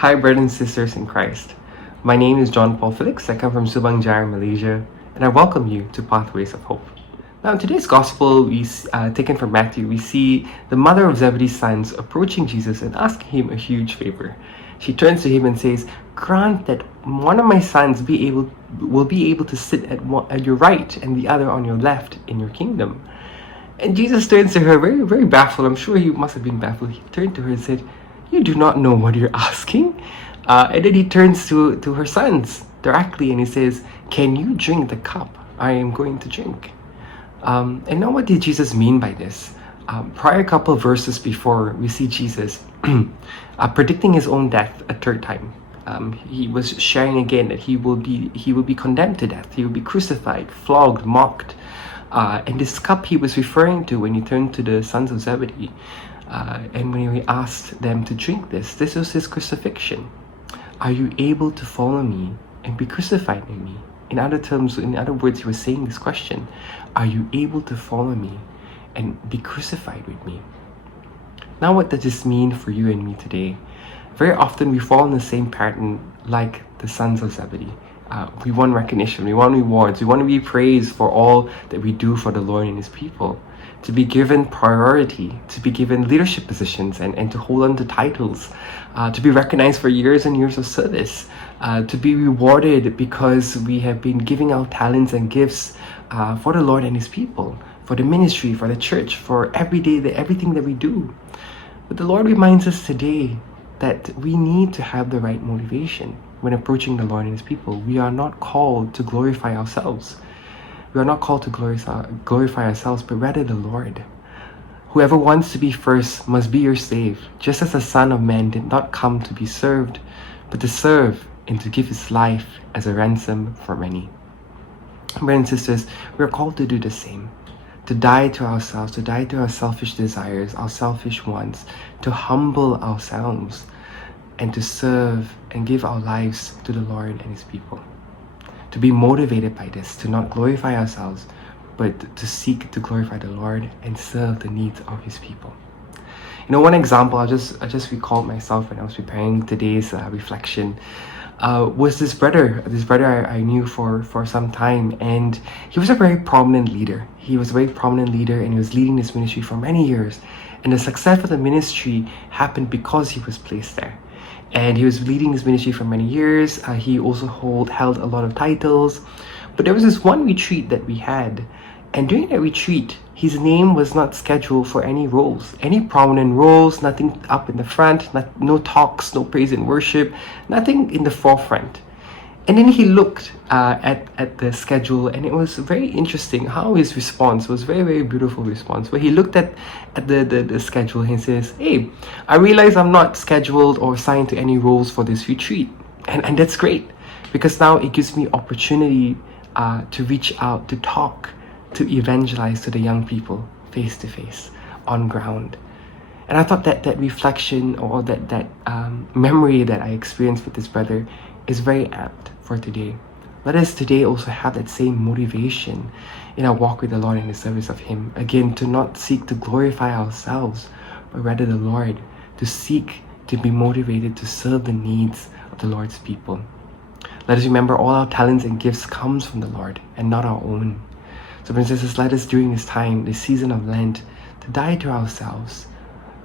Hi, brothers and sisters in Christ. My name is John Paul Felix. I come from Subang Jaya, Malaysia, and I welcome you to Pathways of Hope. Now, in today's gospel, taken from Matthew, we see the mother of Zebedee's sons approaching Jesus and asking him a huge favor. She turns to him and says, "Grant that one of my sons will be able to sit at your right and the other on your left in your kingdom." And Jesus turns to her, very, very baffled. I'm sure he must have been baffled. He turned to her and said, "You do not know what you're asking?" And then he turns to her sons directly and he says, "Can you drink the cup I am going to drink?" And now what did Jesus mean by this? Prior couple of verses before, we see Jesus predicting his own death a third time. He was sharing again that he will be condemned to death. He will be crucified, flogged, mocked. And this cup he was referring to when he turned to the sons of Zebedee. And when he asked them to drink this was his crucifixion. Are you able to follow me and be crucified with me? In other words, he was saying this question: are you able to follow me and be crucified with me? Now, what does this mean for you and me today? Very often we fall in the same pattern like the sons of Zebedee. We want recognition, we want rewards, we want to be praised for all that we do for the Lord and His people. To be given priority, to be given leadership positions and to hold on to titles, to be recognized for years and years of service, to be rewarded because we have been giving our talents and gifts for the Lord and His people, for the ministry, for the church, for everything that we do. But the Lord reminds us today that we need to have the right motivation when approaching the Lord and His people. We are not called to glorify ourselves. We are not called to glorify ourselves, but rather the Lord. Whoever wants to be first must be your slave, just as the Son of Man did not come to be served, but to serve and to give his life as a ransom for many. Brothers and sisters, we are called to do the same. To die to ourselves, to die to our selfish desires, our selfish wants, to humble ourselves, and to serve and give our lives to the Lord and His people. To be motivated by this, to not glorify ourselves, but to seek to glorify the Lord and serve the needs of His people. You know, one example I just recalled myself when I was preparing today's reflection was this brother I knew for some time, and he was a very prominent leader. He was a very prominent leader, and he was leading this ministry for many years. And the success of the ministry happened because he was placed there. And he was leading this ministry for many years. He also held a lot of titles. But there was this one retreat that we had. And during that retreat, his name was not scheduled for any roles, any prominent roles, nothing up in the front, no talks, no praise and worship, nothing in the forefront. And then he looked at the schedule, and it was very interesting how his response was very, very beautiful response, where he looked at the schedule and says, "Hey, I realize I'm not scheduled or assigned to any roles for this retreat." And that's great, because now it gives me opportunity to reach out, to talk, to evangelize to the young people face to face, on ground. And I thought that reflection or that memory that I experienced with this brother is very apt for today. Let us today also have that same motivation in our walk with the Lord and the service of Him. Again, to not seek to glorify ourselves, but rather the Lord, to seek to be motivated to serve the needs of the Lord's people. Let us remember all our talents and gifts comes from the Lord and not our own. So, brothers and sisters, let us during this time, this season of Lent, to die to ourselves,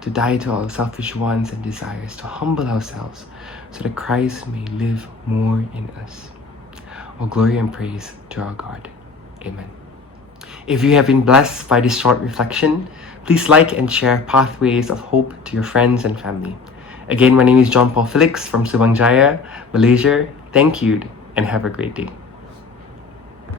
to die to our selfish wants and desires, to humble ourselves, so that Christ may live more in us. All glory and praise to our God. Amen. If you have been blessed by this short reflection, please like and share Pathways of Hope to your friends and family. Again, my name is John Paul Felix from Subang Jaya, Malaysia. Thank you and have a great day.